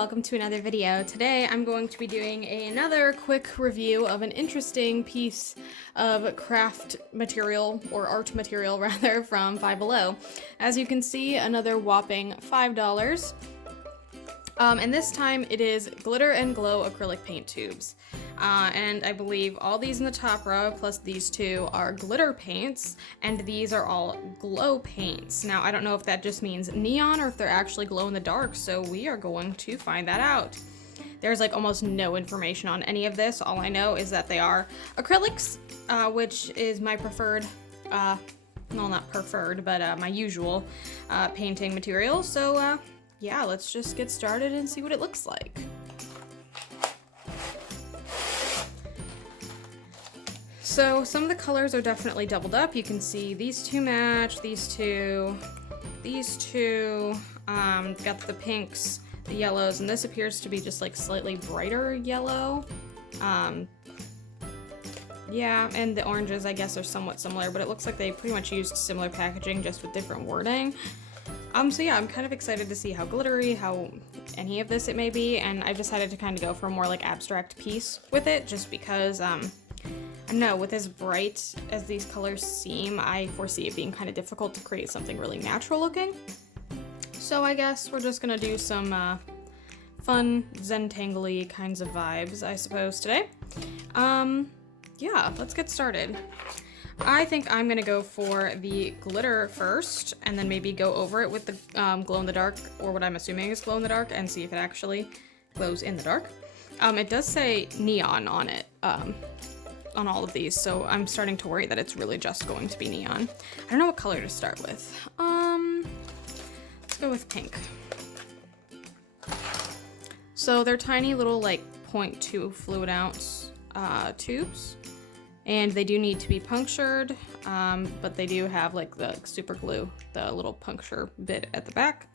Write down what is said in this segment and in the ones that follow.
welcome to another video. Today I'm going to be doing another quick review of an interesting piece of craft material, or art material rather, from Five Below. As you can see, another whopping $5. And this time it is glitter and glow acrylic paint tubes. And I believe all these in the top row, plus these two, are glitter paints, and these are all glow paints. Now, I don't know if that just means neon or if they're actually glow in the dark, so we are going to find that out. There's like almost no information on any of this. All I know is that they are acrylics, which is my preferred, well, not preferred, but my usual painting material. So, yeah, let's just get started and see what it looks like. So some of the colors are definitely doubled up. You can see these two match, these two, got the pinks, the yellows, and this appears to be just like slightly brighter yellow. Yeah, and the oranges I guess are somewhat similar, but it looks like they pretty much used similar packaging just with different wording. So yeah, I'm kind of excited to see how glittery, how any of this it may be, and I've decided to kind of go for a more like abstract piece with it, just because, I don't know, with as bright as these colors seem, I foresee it being kind of difficult to create something really natural looking. So I guess we're just gonna do some fun Zentangle-y kinds of vibes, I suppose, today. Yeah, let's get started. I think I'm gonna go for the glitter first, and then maybe go over it with the glow-in-the-dark, or what I'm assuming is glow-in-the-dark, and see if it actually glows in the dark. It does say neon on it, on all of these, so I'm starting to worry that it's really just going to be neon. I don't know what color to start with. Let's go with pink. So they're tiny little, like, 0.2 fluid ounce tubes. And they do need to be punctured, but they do have like the super glue, the little puncture bit at the back.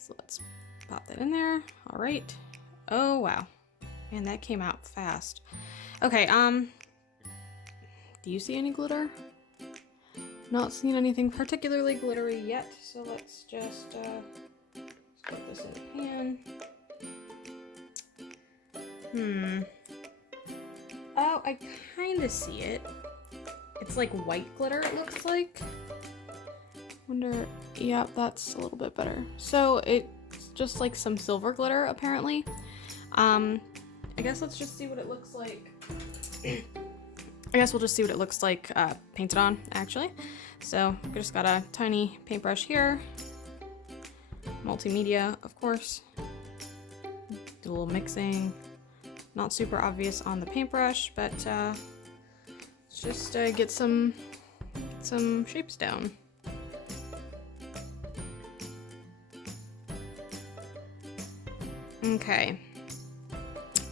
So let's pop that in there. All right. Oh, wow. Man, that came out fast. Okay, do you see any glitter? Not seen anything particularly glittery yet, so let's just put this in the pan. Oh, I kind of see it. It's like white glitter, it looks like. Wonder, yeah, that's a little bit better. So it's just like some silver glitter, apparently. I guess let's just see what it looks like. I guess we'll just see what it looks like painted on, actually. So I just got a tiny paintbrush here. Multimedia, of course. Do a little mixing. Not super obvious on the paintbrush, but let's just get some shapes down. Okay.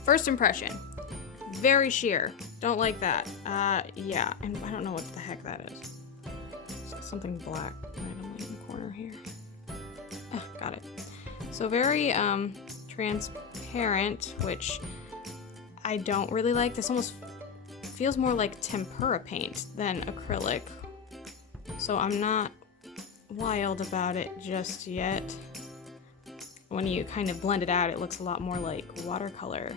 First impression. Very sheer. Don't like that. Yeah, and I don't know what the heck that is. It's something black randomly in the corner here. Got it. So very transparent, which I don't really like. This almost feels more like tempera paint than acrylic, so I'm not wild about it just yet. When you kind of blend it out, it looks a lot more like watercolor.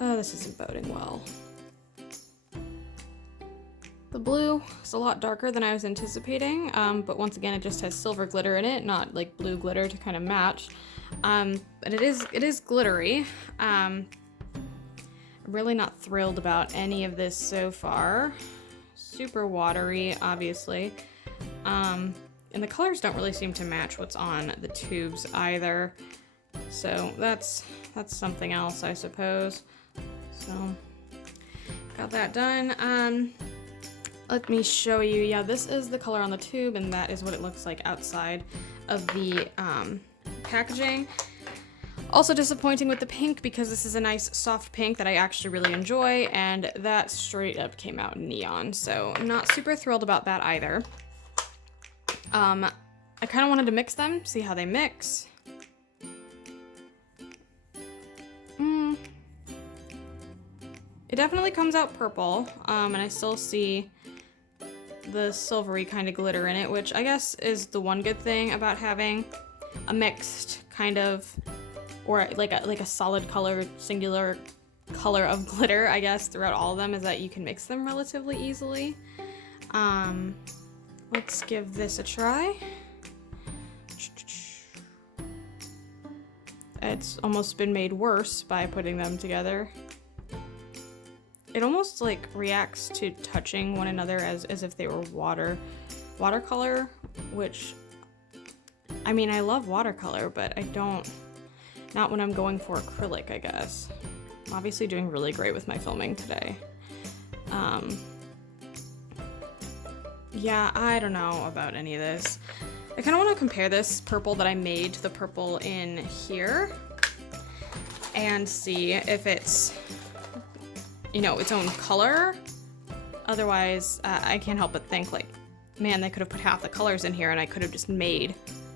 Oh, this isn't boding well. The blue is a lot darker than I was anticipating, but once again, it just has silver glitter in it, not like blue glitter to kind of match. But it is glittery. I'm really not thrilled about any of this so far. Super watery, obviously. And the colors don't really seem to match what's on the tubes either. So that's something else, I suppose. So got that done. Let me show you. Yeah, this is the color on the tube, and that is what it looks like outside of the packaging. Also disappointing with the pink, because this is a nice soft pink that I actually really enjoy, and that straight up came out neon, so not super thrilled about that either. I kind of wanted to mix them, see how they mix. It definitely comes out purple, and I still see the silvery kind of glitter in it, which I guess is the one good thing about having a mixed kind of or like a solid color, singular color of glitter, I guess, throughout all of them, is that you can mix them relatively easily. Let's give this a try. It's almost been made worse by putting them together. It almost like reacts to touching one another as if they were watercolor, which, I mean, I love watercolor, but not when I'm going for acrylic, I guess. I'm obviously doing really great with my filming today. Yeah, I don't know about any of this. I kind of want to compare this purple that I made to the purple in here and see if it's, you know, its own color. Otherwise, I can't help but think like, man, they could have put half the colors in here and I could have just made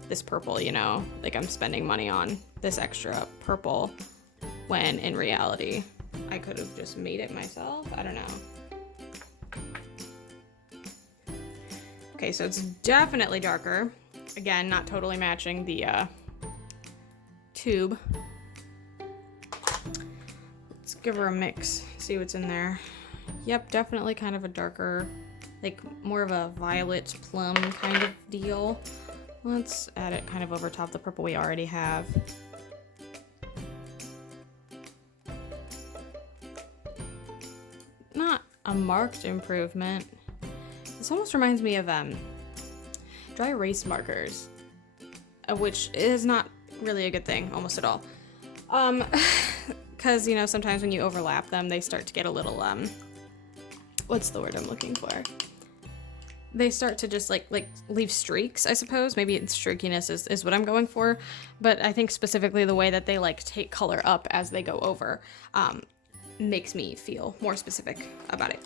this purple, you know? Like I'm spending money on this extra purple when in reality, I could have just made it myself. I don't know. Okay, so it's definitely darker. Again, not totally matching the tube. Let's give her a mix, see what's in there. Yep, definitely kind of a darker, like more of a violet plum kind of deal. Let's add it kind of over top the purple we already have. Not a marked improvement. This almost reminds me of dry erase markers, which is not really a good thing almost at all. Because, you know, sometimes when you overlap them, they start to get a little, what's the word I'm looking for? They start to just like leave streaks, I suppose. Maybe it's streakiness is what I'm going for. But I think specifically the way that they like take color up as they go over makes me feel more specific about it.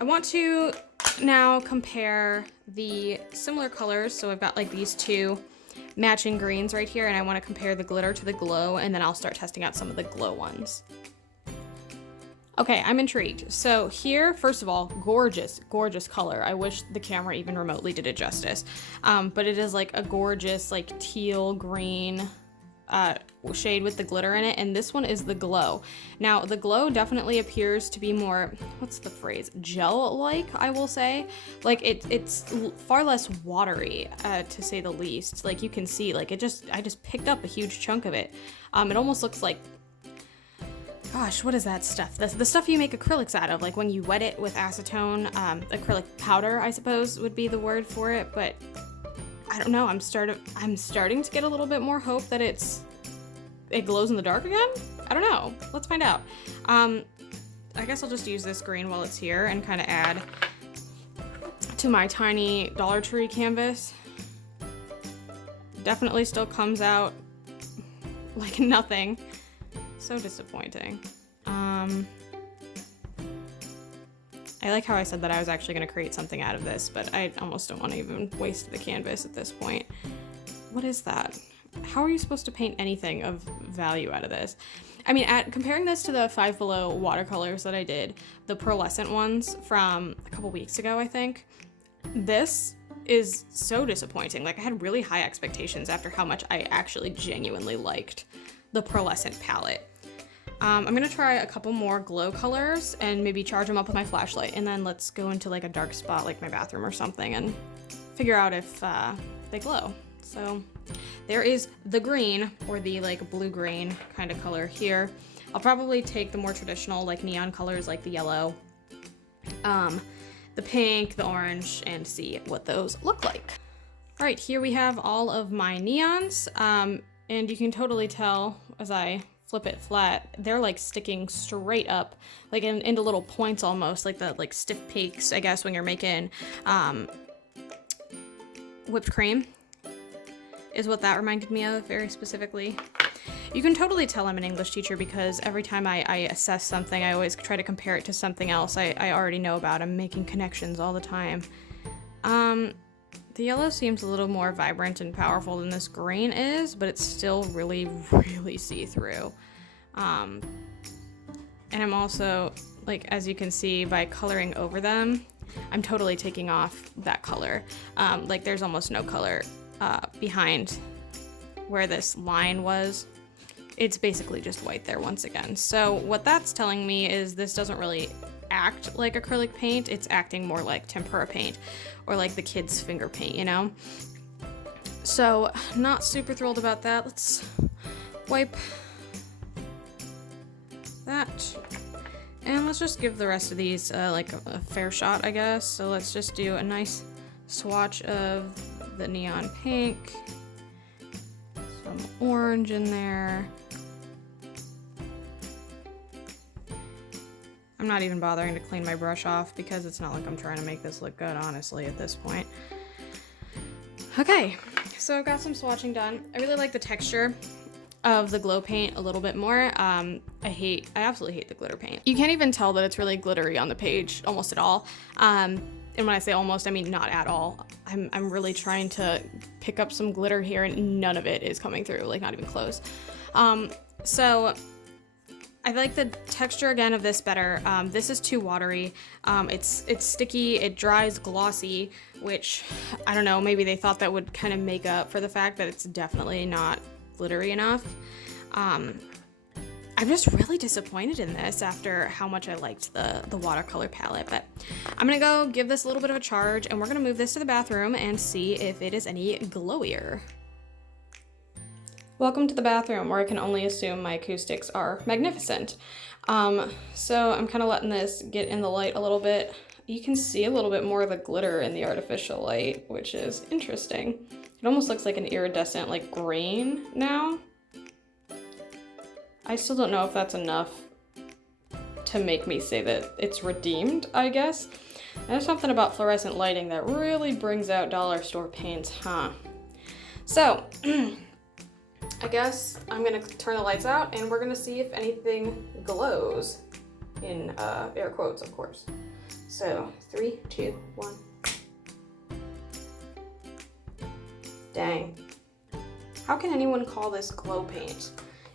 I want to now compare the similar colors. So I've got like these two matching greens right here, and I want to compare the glitter to the glow, and then I'll start testing out some of the glow ones. Okay, I'm intrigued. So here, first of all, gorgeous, gorgeous color. I wish the camera even remotely did it justice. But it is like a gorgeous, like teal green shade with the glitter in it, and this one is the glow. Now, the glow definitely appears to be more, what's the phrase, gel-like, I will say. Like, it's far less watery, to say the least. Like, you can see, like, I just picked up a huge chunk of it. It almost looks like, gosh, what is that stuff? The stuff you make acrylics out of, like when you wet it with acetone, acrylic powder, I suppose would be the word for it, but I don't know, I'm starting to get a little bit more hope that it glows in the dark again? I don't know. Let's find out. I guess I'll just use this green while it's here and kind of add to my tiny Dollar Tree canvas. Definitely still comes out like nothing. So disappointing. I like how I said that I was actually going to create something out of this, but I almost don't want to even waste the canvas at this point. What is that? How are you supposed to paint anything of value out of this? I mean, comparing this to the Five Below watercolors that I did, the pearlescent ones from a couple weeks ago, I think, this is so disappointing. Like, I had really high expectations after how much I actually genuinely liked the pearlescent palette. I'm gonna try a couple more glow colors and maybe charge them up with my flashlight, and then let's go into like a dark spot like my bathroom or something and figure out if they glow. So there is the green, or the like blue-green kind of color here. I'll probably take the more traditional like neon colors like the yellow, the pink, the orange, and see what those look like. All right, here we have all of my neons, and you can totally tell as I flip it flat, they're like sticking straight up, like into little points almost, like the like stiff peaks, I guess, when you're making whipped cream, is what that reminded me of very specifically. You can totally tell I'm an English teacher because every time I assess something, I always try to compare it to something else I already know about. I'm making connections all the time. The yellow seems a little more vibrant and powerful than this green is, but it's still really, really see-through. And I'm also, like, as you can see, by coloring over them, I'm totally taking off that color. Like, there's almost no color behind where this line was, it's basically just white there once again. So what that's telling me is this doesn't really act like acrylic paint, it's acting more like tempera paint or like the kids' finger paint, you know? So not super thrilled about that. Let's wipe that. And let's just give the rest of these like a fair shot, I guess. So let's just do a nice swatch of the neon pink, some orange in there. I'm not even bothering to clean my brush off because it's not like I'm trying to make this look good, honestly, at this point. Okay, so I've got some swatching done. I really like the texture of the glow paint a little bit more. I absolutely hate the glitter paint. You can't even tell that it's really glittery on the page almost at all. And when I say almost, I mean not at all. I'm really trying to pick up some glitter here and none of it is coming through, like not even close. So I like the texture again of this better. This is too watery. It's sticky, it dries glossy, which I don't know, maybe they thought that would kind of make up for the fact that it's definitely not glittery enough. I'm just really disappointed in this after how much I liked the watercolor palette, but I'm gonna go give this a little bit of a charge and we're gonna move this to the bathroom and see if it is any glowier. Welcome to the bathroom, where I can only assume my acoustics are magnificent. So I'm kind of letting this get in the light a little bit. You can see a little bit more of the glitter in the artificial light, which is interesting. It almost looks like an iridescent like green now. I still don't know if that's enough to make me say that it's redeemed, I guess. There's something about fluorescent lighting that really brings out dollar store paints, huh? So, I guess I'm gonna turn the lights out and we're gonna see if anything glows, in air quotes, of course. So 3, 2, 1. Dang. How can anyone call this glow paint?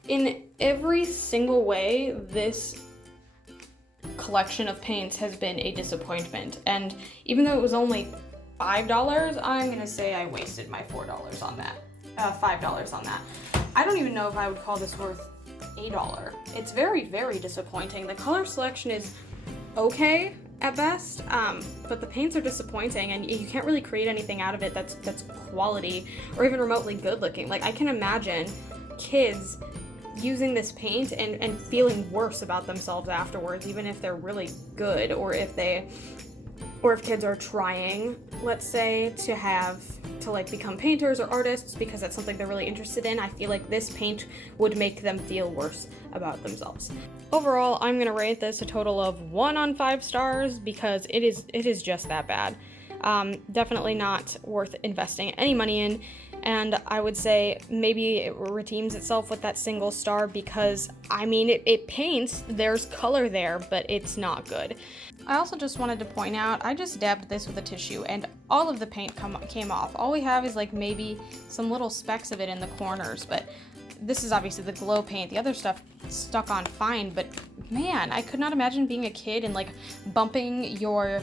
In every single way, this collection of paints has been a disappointment. And even though it was only $5, I'm gonna say I wasted my $4 on that. $5 on that. I don't even know if I would call this worth $1. It's very, very disappointing. The color selection is okay at best, but the paints are disappointing and you can't really create anything out of it that's quality or even remotely good looking. Like, I can imagine kids using this paint and feeling worse about themselves afterwards, even if they're really good, or if kids are trying, let's say, to like become painters or artists because that's something they're really interested in. I feel like this paint would make them feel worse about themselves. Overall, I'm gonna rate this a total of 1 on 5 stars because it is just that bad. Definitely not worth investing any money in, and I would say maybe it redeems itself with that single star because, I mean, it paints, there's color there, but it's not good. I also just wanted to point out, I just dabbed this with a tissue and all of the paint came off. All we have is like maybe some little specks of it in the corners, but this is obviously the glow paint. The other stuff stuck on fine, but man, I could not imagine being a kid and like bumping your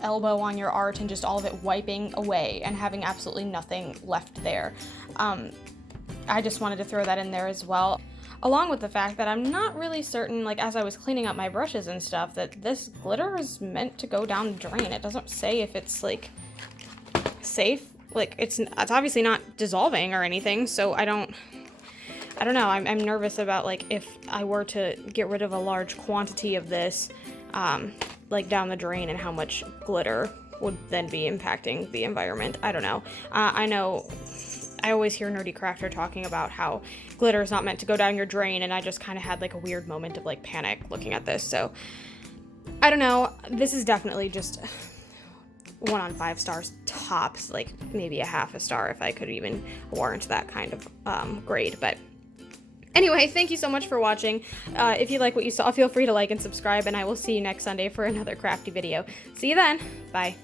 elbow on your art and just all of it wiping away and having absolutely nothing left there. I just wanted to throw that in there as well. Along with the fact that I'm not really certain, like as I was cleaning up my brushes and stuff, that this glitter is meant to go down the drain. It doesn't say if it's like safe. Like it's obviously not dissolving or anything, so I don't know. I'm nervous about like if I were to get rid of a large quantity of this, like down the drain, and how much glitter would then be impacting the environment. I don't know. I know I always hear Nerdy Crafter talking about how glitter is not meant to go down your drain, and I just kind of had like a weird moment of like panic looking at this. So I don't know. This is definitely just 1 on 5 stars tops, like maybe a half a star if I could even warrant that kind of grade. But anyway, thank you so much for watching. If you like what you saw, feel free to like and subscribe, and I will see you next Sunday for another crafty video. See you then. Bye.